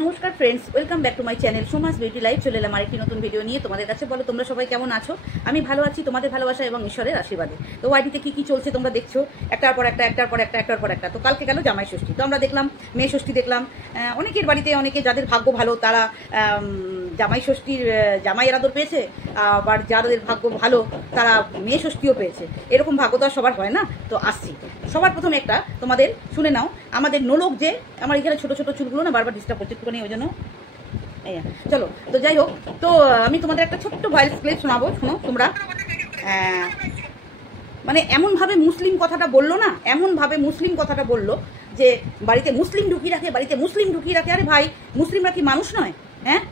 নমস্কার friends, welcome back to my channel Soma's beauty life. চলে এলাম আরেকটি নতুন ভিডিও নিয়ে তোমাদের কাছে। বলো তোমরা সবাই কেমন আছো? আমি ভালো আছি, তোমাদের ভালোবাসা এবং ঈশ্বরের আশীর্বাদে। তো ওয়াইটিতে কি চলছে তোমরা দেখছো, একটার পর একটা। তো কালকে গেল জামাই ষষ্ঠী, তো আমরা দেখলাম মেয়ে ষষ্ঠী দেখলাম। অনেকের বাড়িতে অনেকে যাদের ভাগ্য ভালো তারা জামাই ষষ্ঠীর জামাইয়ের আদর পেয়েছে, আবার যাদের ভাগ্য ভালো তারা মেয়ে ষষ্ঠীও পেয়েছে। এরকম ভাগ্য তো আর সবার হয় না। তো আসছি সবার প্রথমে একটা তোমাদের শুনে নাও। আমাদের নোলক যে, আমার এখানে ছোট ছোট চুলগুলো না বারবার ডিস্টার্ব করছে একটুখানি, ওই জন্য চলো। তো যাই হোক, তো আমি তোমাদের একটা ছোট্ট ভয়েস ক্লিপ শোনাবো, শোনো তোমরা। মানে এমনভাবে মুসলিম কথাটা বললো না, এমনভাবে মুসলিম কথাটা বললো যে বাড়িতে মুসলিম ঢুকিয়ে রাখে, বাড়িতে মুসলিম ঢুকিয়ে রাখে। আরে ভাই, মুসলিমরা কি মানুষ নয়? হ্যাঁ,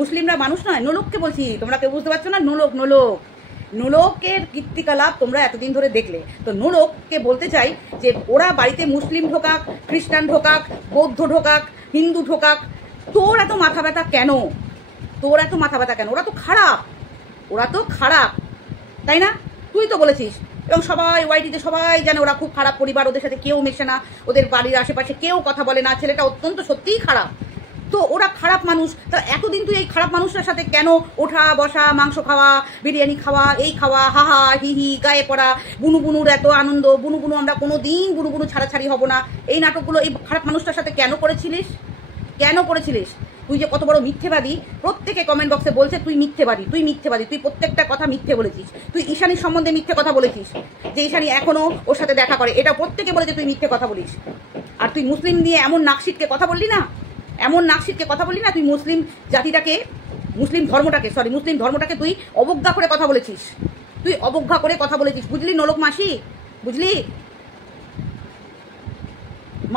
মুসলিমরা মানুষ নয়? নোলককে বলছি, তোমরা কেউ বুঝতে পারছো না? নোলকের কীর্তিকলাপ তোমরা এতদিন ধরে দেখলে। তো নোলককে বলতে চাই যে ওরা বাড়িতে মুসলিম ঢোকাক, খ্রিস্টান ঢোকাক, বৌদ্ধ ঢোকাক, হিন্দু ঢোকাক, তোর এত মাথা ব্যথা কেন? তোর এত মাথা ব্যথা কেন? ওরা তো খারাপ, তাই না? তুই তো বলেছিস, এবং সবাই ওয়াইটিতে সবাই জানে ওরা খুব খারাপ পরিবার, ওদের সাথে কেউ মেশে না, ওদের বাড়ির আশেপাশে কেউ কথা বলে না, ছেলেটা অত্যন্ত সত্যিই খারাপ। তো ওরা খারাপ মানুষ, তা এতদিন তুই এই খারাপ মানুষটার সাথে কেন ওঠা বসা, মাংস খাওয়া, বিরিয়ানি খাওয়া, এই খাওয়া, হাহা হিহি, গায়ে পড়া, বুনুর এত আনন্দ, বুনু আমরা কোনো দিন বুনু ছাড়াছাড়ি হব না, এই নাটকগুলো এই খারাপ মানুষটার সাথে কেন করেছিলিস? তুই যে কত বড় মিথ্যেবাদী, প্রত্যেকে কমেন্ট বক্সে বলছে তুই মিথ্যেবাদী, তুই প্রত্যেকটা কথা মিথ্যে বলেছিস। তুই ঈশানীর সম্বন্ধে মিথ্যে কথা বলেছিস, যে ঈশানী এখনো ওর সাথে দেখা করে, এটা প্রত্যেকে বলেছে তুই মিথ্যে কথা বলিস। আর তুই মুসলিম নিয়ে এমন নাকশিটকে কথা বললি না, তুই মুসলিম জাতিটাকে, মুসলিম ধর্মটাকে তুই অবজ্ঞা করে কথা বলেছিস, বুঝলি নোলক মাসি? বুঝলি?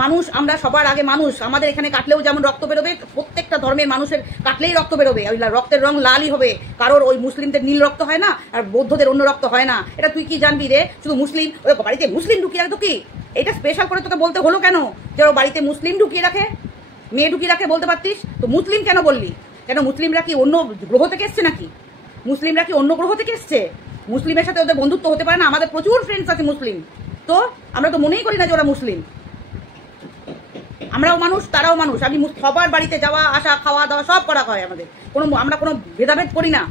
মানুষ আমরা, সবার আগে মানুষ। আমাদের এখানে কাটলেও যেমন রক্ত বেরোবে, প্রত্যেকটা ধর্মের মানুষের কাটলেই রক্ত বেরোবে, ওই রক্তের রং লালই হবে। কারোর ওই মুসলিমদের নীল রক্ত হয় না, আর বৌদ্ধদের অন্য রক্ত হয় না। এটা তুই কি জানবি রে? শুধু মুসলিম, ওই বাড়িতে মুসলিম ঢুকিয়ে রাখে। তো কি এটা স্পেশাল করে তোকে বলতে হলো কেন যে ওর বাড়িতে মুসলিম ঢুকিয়ে রাখে, মেয়ে ঢুকিয়ে রাখে? বলতে পারতিস তো। মুসলিম কেন বললি? কেন মুসলিমরা কি অন্য গ্রহ থেকে এসছে নাকি? মুসলিমের সাথে ওদের বন্ধুত্ব হতে পারে না? আমাদের প্রচুর ফ্রেন্ডস আছে মুসলিম, তো আমরা তো মনেই করি না যে ওরা মুসলিম। আমরাও মানুষ, তারাও মানুষ। আমি সবার বাড়িতে যাওয়া আসা, খাওয়া দাওয়া সব করা হয় আমাদের, আমরা কোনো ভেদাভেদ করি না।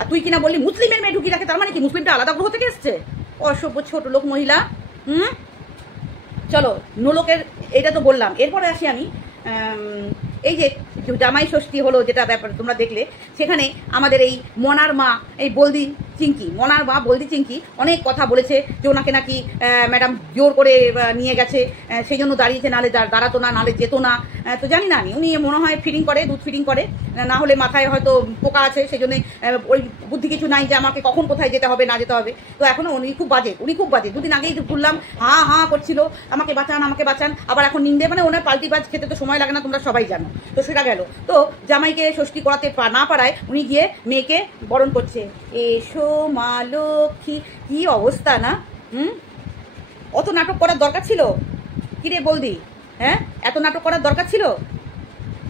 আর তুই কিনা বললি মুসলিমের মেয়ে ঢুকিয়ে রাখে, তার মানে কি মুসলিমটা আলাদা গ্রহ থেকে এসছে? অসভ্য ছোট লোক মহিলা। চলো, নোলকের এটা তো বললাম। এরপরে আসি আমি, এই যে জামাই ষষ্ঠী হলো, যেটা ব্যাপার তোমরা দেখলে, সেখানে আমাদের এই মনার মা, এই বলদি চিঙ্কি অনেক কথা বলেছে যে ওনাকে নাকি ম্যাডাম জোর করে নিয়ে গেছে, সেই জন্য দাঁড়িয়েছে, নাহলে দাঁড়াতো না, নাহলে যেত না। তো জানি না, উনি মনে হয় দুধ ফিডিং করে, না হলে মাথায় হয়তো পোকা আছে, সেই জন্য ওই বুদ্ধি কিছু নাই যে আমাকে কখন কোথায় যেতে হবে না যেতে হবে। তো এখনও উনি খুব বাজে। দুদিন আগেই শুনলাম হা করছিল, আমাকে বাঁচান। আবার এখন নিন্দে, মানে ওনার পাল্টি বাজ খেতে তো সময় লাগে না, তোমরা সবাই জানো। তো সেটা গেল। তো জামাইকে ষষ্ঠী করাতে না পারায় উনি গিয়ে মেয়েকে বরণ করছে। এসো মা লক্ষ্মী, কি অবস্থা না? অত নাটক করার দরকার ছিল? কিরে বলদি, হ্যাঁ, এত নাটক করার দরকার ছিল?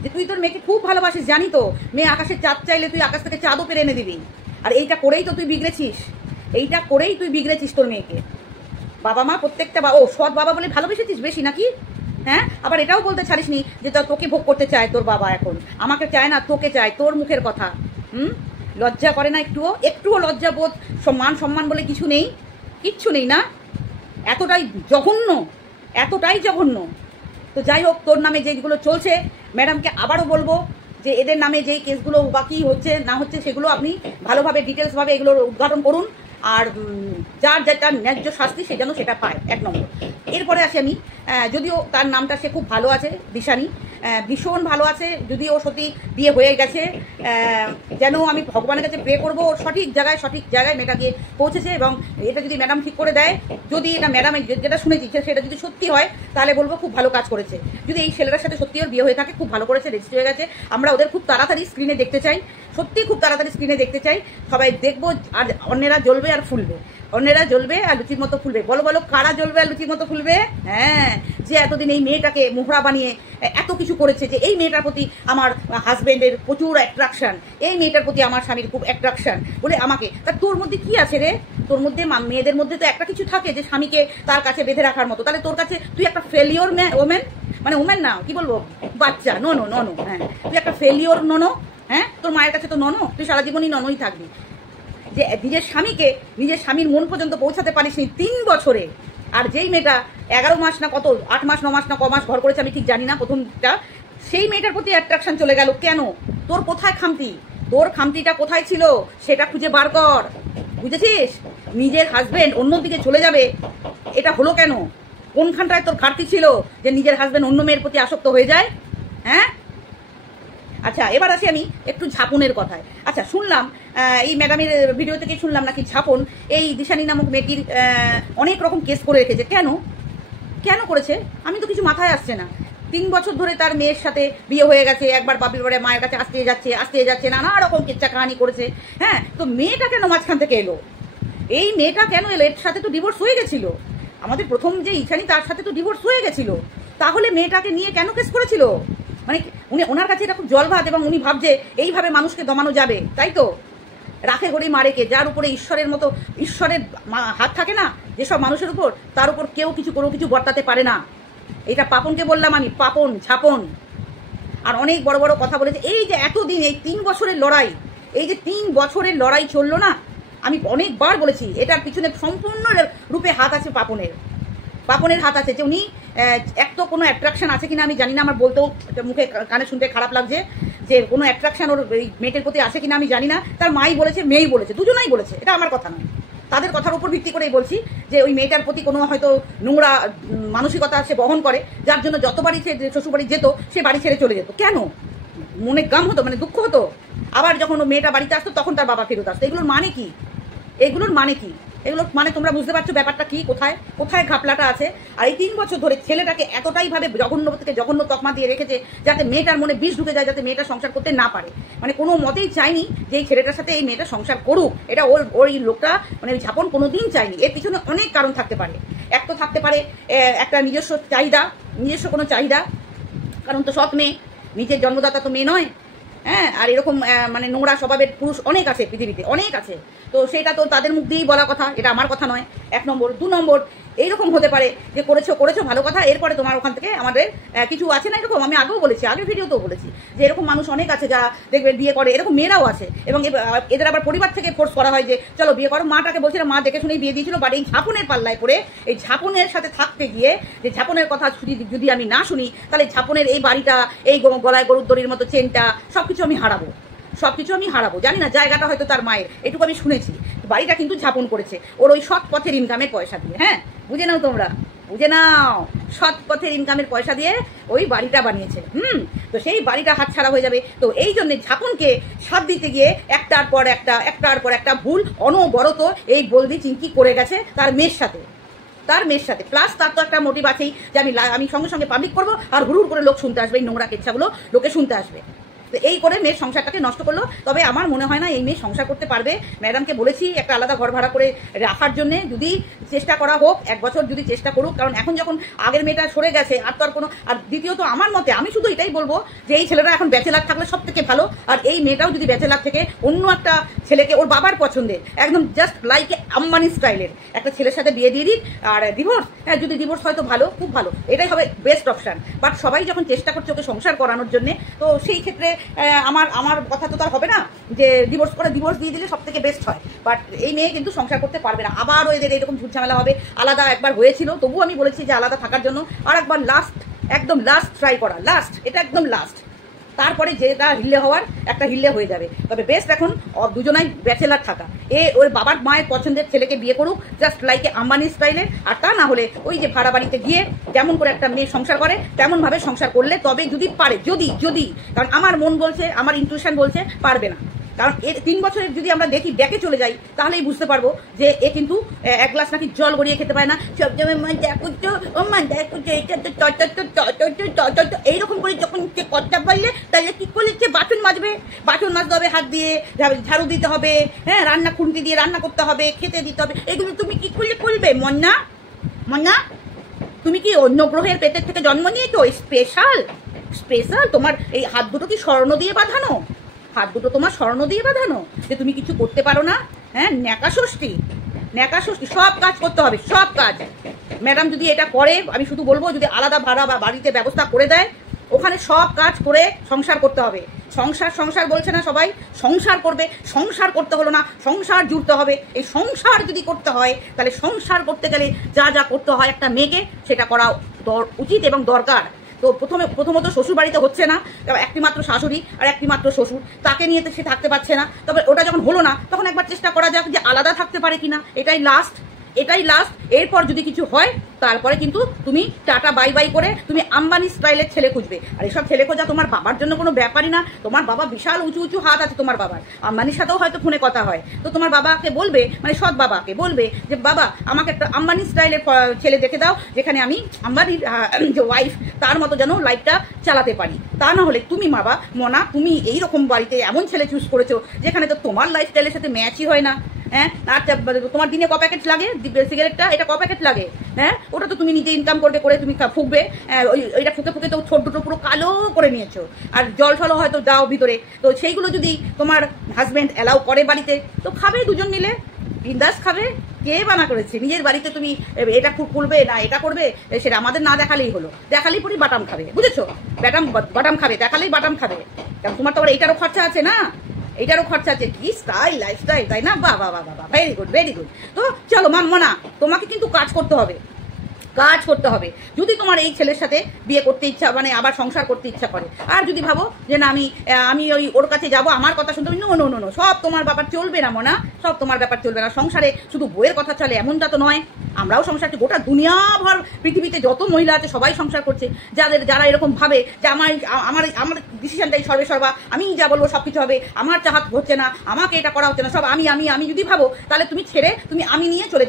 যে তুই তোর মেয়েকে খুব ভালোবাসিস, জানি তো। মেয়ে আকাশের চাঁদ চাইলে তুই আকাশ থেকে চাঁদও পেরে এনে দিবি। আর এইটা করেই তুই বিগড়েছিস তোর মেয়েকে। বাবা মা প্রত্যেকটা সৎ বাবা বলে ভালোবেসেছিস বেশি নাকি? হ্যাঁ, আবার এটাও বলতে ছাড়িসনি যে তোকে ভোগ করতে চায় তোর বাবা, এখন আমাকে চায় না, তোকে চায়। তোর মুখের কথা লজ্জা করে না? একটুও লজ্জা বোধ, মান সম্মান বলে কিচ্ছু নেই না? এতটাই জঘন্য। তো যাই হোক, তোর নামে যেগুলো চলছে, ম্যাডামকে আবারও বলবো যে এদের নামে যেই কেসগুলো বাকি হচ্ছে না হচ্ছে, সেগুলো আপনি ভালোভাবে ডিটেলসভাবে এগুলোর উদ্ঘাটন করুন, আর যার যেটা ন্যায্য শাস্তি সে যেন সেটা পায়, 1 নম্বর। এরপরে আসি আমি, যদিও তার নামটা সে খুব ভালো আছে, দিশানি, ভীষণ ভালো আছে। যদিও সত্যি বিয়ে হয়ে গেছে, যেন আমি ভগবানের কাছে প্রে করবো ওর সঠিক জায়গায় মেয়েটা গিয়ে পৌঁছেছে। এবং এটা যদি ম্যাডাম ঠিক করে দেয়, যদি এটা ম্যাডামে যেটা শুনেছি সেটা যদি সত্যি হয়, তাহলে বলবো খুব ভালো কাজ করেছে। যদি এই ছেলেটার সাথে সত্যি ওর বিয়ে হয়ে থাকে, খুব ভালো করেছে, রেজিস্ট্রি হয়ে গেছে। আমরা ওদের খুব তাড়াতাড়ি স্ক্রিনে দেখতে চাই, সত্যি খুব তাড়াতাড়ি স্ক্রিনে দেখতে চাই। সবাই দেখবো, আর অন্যেরা জ্বলবে আর ফুলবে, লুচির মতো ফুলবে। বলো কারা জ্বলবে আর লুচির মতো ফুলবে? হ্যাঁ, যে এতদিন এই মেয়েটাকে মোহরা বানিয়ে এত কিছু করেছে, যে এই মেয়েটার প্রতি আমার হাজবেন্ডের প্রচুর অ্যাট্রাকশন, এই মেয়েটার প্রতি আমার স্বামীর খুব অ্যাট্রাকশন বলে আমাকে। তা তোর মধ্যে কি আছে রে? তোর মধ্যে, মেয়েদের মধ্যে তো একটা কিছু থাকে যে স্বামীকে তার কাছে বেঁধে রাখার মতো। তাহলে তোর কাছে তুই একটা ফেলিওর ওমেন, মানে ওমেন না, কি বলবো, বাচ্চা, ননো ননো। হ্যাঁ, তুই একটা ফেলিওর ননো। হ্যাঁ, তোর মায়ের কাছে তো ননো, তুই সারা জীবনই ননোই থাকবি। যে নিজের স্বামীকে, নিজের স্বামীর মন পর্যন্ত পৌঁছাতে পারিসনি 3 বছরে। আর যেই মেয়েটা 11 মাস না কত, 8 মাস 9 মাস না ক মাস ঘর করেছে আমি ঠিক জানি না, প্রথমটা, সেই মেয়েটার প্রতি অ্যাট্রাকশন চলে গেল কেন? তোর কোথায় খামতি? তোর খামতিটা কোথায় ছিল সেটা খুঁজে বার কর, বুঝেছিস? নিজের হাজবেন্ড অন্যদিকে চলে যাবে, এটা হলো কেন? কোনখানটায় তোর ঘাটতি ছিল যে নিজের হাজবেন্ড অন্য মেয়ের প্রতি আসক্ত হয়ে যায়? হ্যাঁ, আচ্ছা এবার আসি আমি একটু ঝাপনের কথায়। আচ্ছা, শুনলাম এই ম্যাডামের ভিডিও থেকে শুনলাম নাকি ঝাপন এই দিশানি নামক মেয়েটির অনেক রকম কেস করে রেখেছে। কেন কেন করেছে? আমি তো কিছু মাথায় আসছে না। 3 বছর ধরে তার মেয়ের সাথে বিয়ে হয়ে গেছে, একবার বাপের বাড়ি মায়ের কাছে আসতে যাচ্ছে, নানা রকম কিচ্ছা কাহানি করেছে। হ্যাঁ, তো মেয়েটা কেন মাঝখান থেকে এলো? এই মেয়েটা কেন এলো? এর সাথে তো ডিভোর্স হয়ে গেছিল। আমাদের প্রথম যে ইছানি তার সাথে তো ডিভোর্স হয়ে গেছিল। তাহলে মেয়েটাকে নিয়ে কেন কেস করেছিল? মানে ওনার কাছে এটা খুব জলভাত, এবং উনি ভাবছে এইভাবে মানুষকে দমানো যাবে, তাই তো? রাখে গড়ি মারে কে, যার উপরে ঈশ্বরের মতো ঈশ্বরের হাত থাকে না যেসব মানুষের উপর, তার উপর কেউ কোনো কিছু বর্তাতে পারে না। এটা পাপনকে বললাম আমি, পাপন ঝাপন। আর অনেক বড় বড় কথা বলেছে। এই যে এতদিন, এই 3 বছরের লড়াই, এই যে 3 বছরের লড়াই চললো না, আমি অনেকবার বলেছি এটার পিছনে সম্পূর্ণ রূপে হাত আছে পাপনের হাত আছে। যে উনি এক তো কোনো অ্যাট্রাকশন আছে কিনা আমি জানি না, আমার বলতেও মুখে কানে শুনতে খারাপ লাগছে যে কোনো অ্যাট্রাকশন ওর এই মেয়েটার প্রতি আছে কিনা আমি জানি না। তার মাই বলেছে, মেয়েই বলেছে, দুজনাই বলেছে, এটা আমার কথা নয়, তাদের কথার উপর ভিত্তি করেই বলছি যে ওই মেয়েটার প্রতি কোনো হয়তো নোংরা মানসিকতা সে বহন করে, যার জন্য যতবারই সে শ্বশুরবাড়ি যেত সে বাড়ি ছেড়ে চলে যেত। কেন? মনে গাম হতো, মানে দুঃখ হতো। আবার যখন ও মেয়েটা বাড়িতে আসতো তখন তার বাবা ফেরত আসতো। এগুলোর মানে কি? এগুলোর মানে তোমরা বুঝতে পারছো ব্যাপারটা কি, কোথায় ঘাপলাটা আছে? আর এই 3 বছর ধরে ছেলেটাকে এতটাই ভাবে জঘন্য থেকে জঘন্য তকমা দিয়ে রেখেছে যাতে মেয়েটার মনে বিষ ঢুকে যায়, যাতে মেয়েটা সংসার করতে না পারে। মানে কোনো মতেই চাইনি যে এই ছেলেটার সাথে এই মেয়েটা সংসার করুক। এটা ওই লোকটা, মানে ওই ঝাপন কোনোদিন চাইনি। এর পিছনে অনেক কারণ থাকতে পারে। এক তো থাকতে পারে একটা নিজস্ব কোনো চাহিদা, কারণ তো সৎ মেয়ে, নিজের জন্মদাতা তো মেয়ে নয়। হ্যাঁ, আর এরকম মানে নোংরা স্বভাবের পুরুষ অনেক আছে পৃথিবীতে, অনেক আছে। তো সেটা তো তাদের মুখ দিয়েই বলা কথা, এটা আমার কথা নয়। 1 নম্বর। 2 নম্বর, এইরকম হতে পারে যে করেছো ভালো কথা, এরপরে তোমার ওখান থেকে আমাদের কিছু আছে না, এরকম আমি আগেও বলেছি, আগের ভিডিওতেও বলেছি যে এরকম মানুষ অনেক আছে যারা দেখবে বিয়ে করে, এরকম মেয়েরাও আছে। এবং এদের আবার পরিবার থেকে ফোর্স করা হয় যে চলো বিয়ে করো। মাটাকে বলছিলাম, মা দেখে শুনেই বিয়ে দিয়েছিল। বাট এই ঝাপনের পাল্লায় পড়ে, এই ঝাপনের সাথে থাকতে গিয়ে, যে ঝাপনের কথা যদি আমি না শুনি, তাহলে ঝাপনের এই বাড়িটা, এই গলায় গরুর দড়ির মতো চেনটা, সবকিছু আমি হারাবো। জানি না, জায়গাটা হয়তো তার মায়ের, এটুকু আমি শুনেছি। বাড়িটা কিন্তু ঝাপন করেছে ওর ওই সৎ পথের ইনকামের পয়সা দিয়ে। হ্যাঁ, বুঝে নাও তোমরা, বুঝে নাও, সৎ পথের ইনকামের পয়সা দিয়ে ওই বাড়িটা বানিয়েছে। তো সেই বাড়িটা হাতছাড়া হয়ে যাবে। তো এই জন্য ঝাপনকে সাথ দিতে গিয়ে একটার পর একটা ভুল অনবরত এই বলদি চিংকি করে গেছে তার মেয়ের সাথে। প্লাস তার তো একটা মোটিভ আছেই যে আমি সঙ্গে সঙ্গে পাবলিক করবো, আর হুড় করে লোক শুনতে আসবে, এই নোংরা কেচ্ছাগুলো লোকে শুনতে আসবে। তো এই করে মেয়ের সংসারটাকে নষ্ট করলো। তবে আমার মনে হয় না এই মেয়ে সংসার করতে পারবে। ম্যাডামকে বলেছি একটা আলাদা ঘর ভাড়া করে রাখার জন্য, যদি চেষ্টা করা হোক, 1 বছর যদি চেষ্টা করুক। কারণ এখন যখন আগের মেয়েটা সরে গেছে, আর তো আর কোনো, আর দ্বিতীয়ত আমার মতে আমি শুধু এটাই বলবো যে এই ছেলেটা এখন ব্যাচেলার থাকলে সব থেকে ভালো। আর এই মেয়েটাও যদি ব্যাচেলার থেকে অন্য একটা ছেলেকে, ওর বাবার পছন্দের, একদম জাস্ট লাইক আম্বানি স্টাইলের একটা ছেলের সাথে বিয়ে দিয়ে দিক। আর ডিভোর্স, হ্যাঁ, যদি ডিভোর্স হয় তো ভালো, খুব ভালো, এটাই হবে বেস্ট অপশান। বাট সবাই যখন চেষ্টা করছে ওকে সংসার করানোর জন্য, তো সেই ক্ষেত্রে আমার কথা তো তার হবে না যে ডিভোর্স দিয়ে দিলে সব থেকে বেস্ট হয়। বাট এই মেয়ে কিন্তু সংসার করতে পারবে না। আবারও এদের এরকম ঝুটঝামেলা হবে। আলাদা একবার হয়েছিল, তবুও আমি বলেছি যে আলাদা থাকার জন্য আর একবার একদম লাস্ট ট্রাই করা, এটা একদম লাস্ট। তারপরে যেটা হিল্লে হওয়ার একটা হিল্লে হয়ে যাবে। তবে বেস্ট এখন দুজনাই ব্যাচেলার থাকা। ওর বাবার মায়ের পছন্দের ছেলেকে বিয়ে করুক, জাস্ট লাইক আম্বানি স্টাইলের। আর তা না হলে ওই যে ভাড়া বাড়িতে গিয়ে যেমন করে একটা মেয়ে সংসার করে তেমন ভাবে সংসার করলে, তবে যদি পারে, যদি কারণ আমার মন বলছে, আমার ইনটিউশন বলছে পারবে না। কারণ এর 3 বছরের যদি আমরা দেখি, ব্যাকে চলে যাই, তাহলেই বুঝতে পারবো যে এ কিন্তু 1 গ্লাস নাকি জল গড়িয়ে খেতে পারে না। এইরকম করে যখন কথা বললে, তাহলে কি করলে বাসন মাজতে হবে হাত দিয়ে, ঝাড়ু দিতে হবে, হ্যাঁ, রান্না খুন্তি দিয়ে রান্না করতে হবে, খেতে দিতে হবে। এগুলো তুমি কি করবে মন্না? তুমি কি অন্য গ্রহের পেটের থেকে জন্ম নিয়েছো? স্পেশাল তোমার এই হাত দুটো কি স্বর্ণ দিয়ে বাঁধানো? যে তুমি কিছু করতে পারো না? হ্যাঁ, ন্যাকা ষষ্ঠী, সব কাজ করতে হবে, সব কাজ। ম্যাডাম যদি এটা করে, আমি শুধু বলবো যদি আলাদা ভাড়া বা বাড়িতে ব্যবস্থা করে দেয়, ওখানে সব কাজ করে সংসার করতে হবে। সংসার বলছে না সবাই, সংসার করবে, সংসার করতে হলো না, সংসার জুড়তে হবে। এই সংসার যদি করতে হয় তাহলে সংসার করতে গেলে যা যা করতে হয় একটা মেয়েকে, সেটা করা উচিত এবং দরকার। তো প্রথমত শ্বশুর বাড়িতে হচ্ছে না, একটি মাত্র শাশুড়ি আর একটি মাত্র শ্বশুর, তাকে নিয়ে তো সে থাকতে পারছে না। তবে ওটা যখন হলো না, তখন একবার চেষ্টা করা যাক যে আলাদা থাকতে পারে কিনা। এটাই লাস্ট। এরপর যদি কিছু হয় তারপরে কিন্তু তুমি টাটা বাই বাই করে তুমি আম্বানি স্টাইলের ছেলে খুঁজবে। আর এসব ছেলে খোঁজা তোমার বাবার জন্য কোনো ব্যাপারই না। তোমার বাবা বিশাল উঁচু উঁচু হাত আছে তোমার বাবার, আম্বানির সাথেও হয়তো ফোনে কথা হয়। তো তোমার বাবাকে বলবে, মানে সৎ বাবাকে বলবে যে বাবা আমাকে একটা আম্বানি স্টাইলের ছেলে দেখে দাও, যেখানে আমি আম্বানির যে ওয়াইফ তার মতো যেন লাইফটা চালাতে পারি। তা না হলে তুমি মনা তুমি এইরকম বাড়িতে এমন ছেলে চুজ করেছো যেখানে তো তোমার লাইফস্টাইলের সাথে ম্যাচই হয় না। হ্যাঁ, আর তোমার দিনে ক প্যাকেট লাগে সিগারেটটা, এটা ক প্যাকেট লাগে? হ্যাঁ, ওটা তো তুমি নিজে ইনকাম করে তুমি ফুঁকবে। ওইটা ফুঁকে তো ছোট দুটো পুরো কালো করে নিয়েছো। আর জল টলও হয়তো দাও ভিতরে। তো সেইগুলো যদি তোমার হাজব্যান্ড অ্যালাউ করে বাড়িতে, তো খাবে দুজন মিলে, বিন্দাস খাবে। কে বানা করেছে? নিজের বাড়িতে তুমি এটা খুলবে না, এটা করবে, সেটা আমাদের না দেখালেই হলো। দেখালেই পরি বাটাম খাবে, বুঝেছো? বাটাম খাবে, দেখালেই বাটাম খাবে। কারণ তোমার তো আবার এইটারও খরচা আছে না, এইটারও খরচা আছে। কি স্টাইল, লাইফস্টাইল, তাই না? বাহ, ভেরি গুড। তো চলো মনা, তোমাকে কিন্তু কাজ করতে হবে। যদি তোমার এই ছেলের সাথে বিয়ে করতে ইচ্ছা, মানে আবার সংসার করতে ইচ্ছা করে, আর যদি ভাবো যে না আমি ওর কাছে যাব, আমার কথা শুনতে হবে, নো, সব তোমার ব্যাপার চলবে না মনা, সব তোমার ব্যাপার চলবে না। সংসারে শুধু বইয়ের কথা চলে এমনটা তো নয়। আমরাও সংসার করছি, গোটা দুনিয়াভর পৃথিবীতে যত মহিলা আছে সবাই সংসার করছে। যারা এরকম ভাবে যে আমার ডিসিশনটাই সর্বা, আমি যা বলবো সবকিছু হবে, আমার চাহাত হচ্ছে না, আমাকে এটা করা হচ্ছে না, সব আমি যদি ভাবো, তাহলে তুমি ছেড়ে তুমি আমি নিয়ে চলে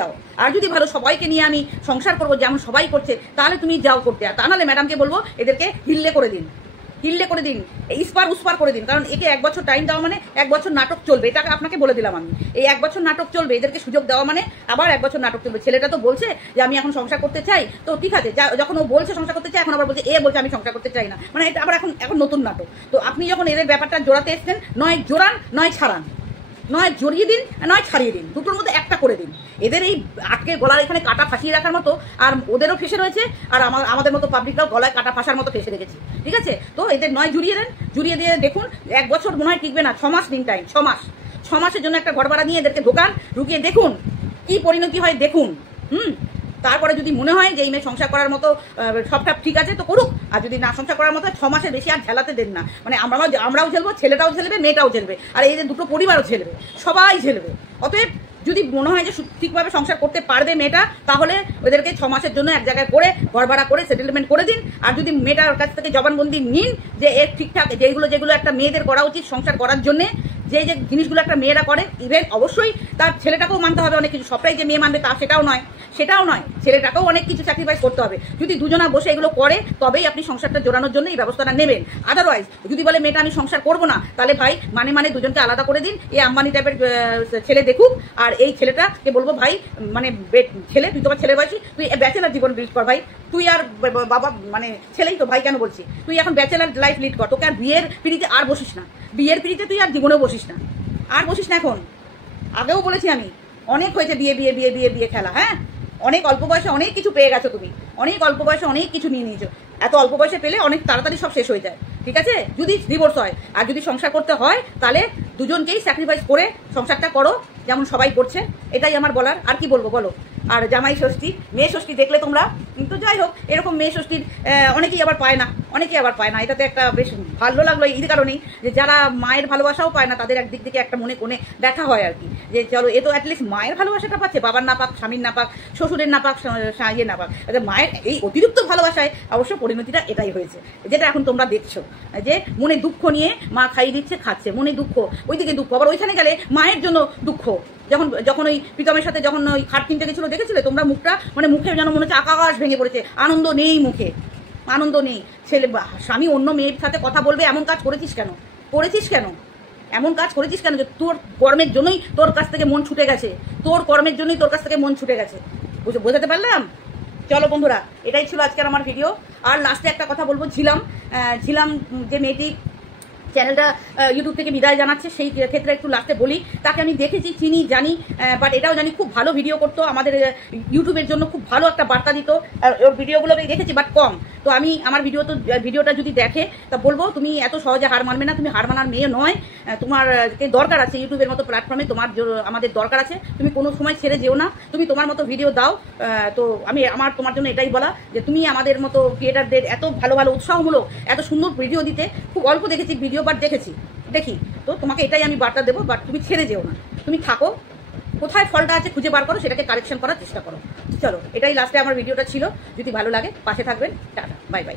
যাও। আর যদি ভালো সবাইকে নিয়ে আমি সংসার করবো যেমন সবাই করছে, তাহলে তুমি যাও করতে। আর তা নাহলে ম্যাডামকে বলবো এদেরকে হিল্লে করে দিন, ইস্পার উস্পার করে দিন। কারণ একে 1 বছর টাইম দেওয়া মানে 1 বছর নাটক চলবে, এটাকে আপনাকে বলে দিলাম আমি। এই 1 বছর নাটক চলবে, এদেরকে সুযোগ দেওয়া মানে আবার 1 বছর নাটক চলবে। ছেলেটা তো বলছে যে আমি এখন সংসার করতে চাই, তো ঠিক আছে, যখন ও বলছে সংসার করতে চাই, এখন আবার বলছে বলছে আমি সংসার করতে চাই না, মানে এটা আবার এখন নতুন নাটক। তো আপনি যখন এদের ব্যাপারটা জোড়াতে এসছেন, নয় জোড়ান নয় ছাড়ান, নয় জড়িয়ে দিন নয় ছাড়িয়ে দিন, দুটোর মধ্যে একটা করে দিন। এদের এই আটকে গলার এখানে কাটা ফাঁসিয়ে রাখার মতো আর ওদেরও ফেসে রয়েছে, আর আমাদের মতো পাবলিকরাও গলায় কাটা ফাঁসার মতো ফেসে রেখেছি। ঠিক আছে, তো এদের নয় জুড়িয়ে দিয়ে দেখুন 1 বছর মনে হয় টিকবে না, 6 মাস দিন টাইম, 6 মাসের জন্য একটা ঘর ভাড়া নিয়ে এদেরকে ঢুকিয়ে দেখুন কি পরিণতি হয়, দেখুন। তারপরে যদি মনে হয় যে এই মেয়ে সংসার করার মতো সবটা ঠিক আছে তো করুক, আর যদি না সংসার করার মতো 6 মাসের বেশি আর ঝেলাতে দেন না। মানে আমরাও ঝেলবো, ছেলেটাও ঝেলবে, মেয়েটাও ঝেলবে, আর এই যে দুটো পরিবারও ঝেলবে, সবাই ঝেলবে। অতএব যদি মনে হয় যে ঠিকভাবে সংসার করতে পারবে মেয়েটা, তাহলে ওদেরকে 6 মাসের জন্য এক জায়গায় করে ঘর ভাড়া করে সেটেলমেন্ট করে দিন। আর যদি মেয়েটার কাছ থেকে জবানবন্দি নিন যে এর ঠিকঠাক যেগুলো একটা মেয়েদের করা উচিত সংসার করার জন্যে, যে জিনিসগুলো একটা মেয়েরা করে, ইভেন অবশ্যই তার ছেলেটাকেও মানতে হবে অনেক কিছু। সবটাই যে মেয়ে মানবে তা সেটাও নয়, ছেলেটাকেও অনেক কিছু স্যাক্রিফাইস করতে হবে। যদি দুজনা বসে এগুলো করে, তবেই আপনি সংসারটা জোড়ানোর জন্য এই ব্যবস্থাটা নেবেন। আদারওয়াইজ যদি বলে মেয়েটা আমি সংসার করবো না, তাহলে ভাই মানে দুজনকে আলাদা করে দিন। এই আম্বানি টাইপের ছেলে দেখুক, আর এই ছেলেটাকে বলবো ভাই মানে ছেলে, তুই তোমার ছেলের বয়সী, তুই ব্যাচেলার জীবন লিড কর ভাই। তুই আর বাবা মানে ছেলেই তো ভাই, কেন বলছি, তুই এখন ব্যাচেলার লাইফ লিড কর। তোকে আর বিয়ের পিড়িতে আর বসিস না, বিয়ের পিড়িতে তুই আর জীবনেও বসিস না, এখন। আগেও বলেছি আমি, অনেক হয়েছে বিয়ে খেলা। হ্যাঁ, অনেক অল্প বয়সে অনেক কিছু পেয়ে গেছো তুমি, অনেক অল্প বয়সে অনেক কিছু নিয়ে নিয়েছো। এত অল্প বয়সে পেলে অনেক তাড়াতাড়ি সব শেষ হয়ে যায়। ঠিক আছে, যদি ডিভোর্স হয় আর যদি সংসার করতে হয়, তাহলে দুজনকেই স্যাক্রিফাইস করে সংসারটা করো, যেমন সবাই করছে। এটাই আমার বলার, আর কি বলবো বলো। আর জামাই ষষ্ঠী, মেয়ে ষষ্ঠী দেখলে তোমরা, তো যাই হোক, এরকম মেয়ে ষষ্ঠীর অনেকেই আবার পায় না। এটাতে একটা বেশ ভালো লাগলো এই কারণেই যে যারা মায়ের ভালোবাসাও পায় না, তাদের একদিক থেকে একটা মনে কোণে ব্যথা হয় আর কি, যে চলো এ তো অ্যাটলিস্ট মায়ের ভালোবাসাটা পাচ্ছে, বাবার না পাক, স্বামীর না পাক, শ্বশুরের না পাক, ইয়ে না পাক, মায়ের এই অতিরিক্ত ভালোবাসায় অবশ্য পরিণতিটা এটাই হয়েছে, যেটা এখন তোমরা দেখছো, যে মনে দুঃখ নিয়ে মা খাইয়ে দিচ্ছে, খাচ্ছে, মনে দুঃখ, ওইদিকে দুঃখ, আবার ওইখানে গেলে মায়ের জন্য দুঃখ। যখন ওই প্রীতমের সাথে যখন ওই খাট কিনতে গেছিল, দেখেছিলে তোমরা মুখটা, মানে মুখে যেন মনে হচ্ছে আকাশ ভেঙে পড়েছে, আনন্দ নেই মুখে, আনন্দ নেই। স্বামী অন্য মেয়ের সাথে কথা বলবে, এমন কাজ করেছিস কেন? এমন কাজ করেছিস কেন যে তোর কর্মের জন্যই তোর কাছ থেকে মন ছুটে গেছে, বোঝাতে পারলাম? চলো বন্ধুরা, এটাই ছিল আজকের আমার ভিডিও। আর লাস্টে একটা কথা বলবো, ঝিলাম যে মেয়েটি চ্যানেলটা ইউটিউব থেকে বিদায় জানাচ্ছে, সেই ক্ষেত্রে একটু লাস্টে বলি, তাকে আমি দেখেছি, চিনি, জানি, বাট এটাও জানি খুব ভালো ভিডিও করতো, আমাদের ইউটিউবের জন্য খুব ভালো একটা বার্তা দিত। ওর ভিডিওগুলো আমি দেখেছি, বাট কম। তো আমি আমার ভিডিওটা যদি দেখে তা বলবো, তুমি এত সহজে হার মানবে না, তুমি হার মানার মেয়ে নয়, তোমার দরকার আছে ইউটিউবের মতো প্ল্যাটফর্মে, আমাদের দরকার আছে, তুমি কোনো সময় ছেড়ে যেও না, তুমি তোমার মতো ভিডিও দাও। তো তোমার জন্য এটাই বলা যে তুমি আমাদের মতো ক্রিয়েটারদের এত ভালো ভালো উৎসাহমূলক এত সুন্দর ভিডিও দিতে খুব অল্প দেখেছি ভিডিও, বাট দেখি তো তোমাকে এটাই আমি বার্তা দেবো, বাট তুমি ছেড়ে যেও না, তুমি থাকো, কোথায় ফলটা আছে খুঁজে বার করো, সেটাকে কারেকশন করার চেষ্টা করো। চলো, এটাই লাস্টে আমার ভিডিওটা ছিল, যদি ভালো লাগে পাশে থাকবেন, টাটা, বাই বাই।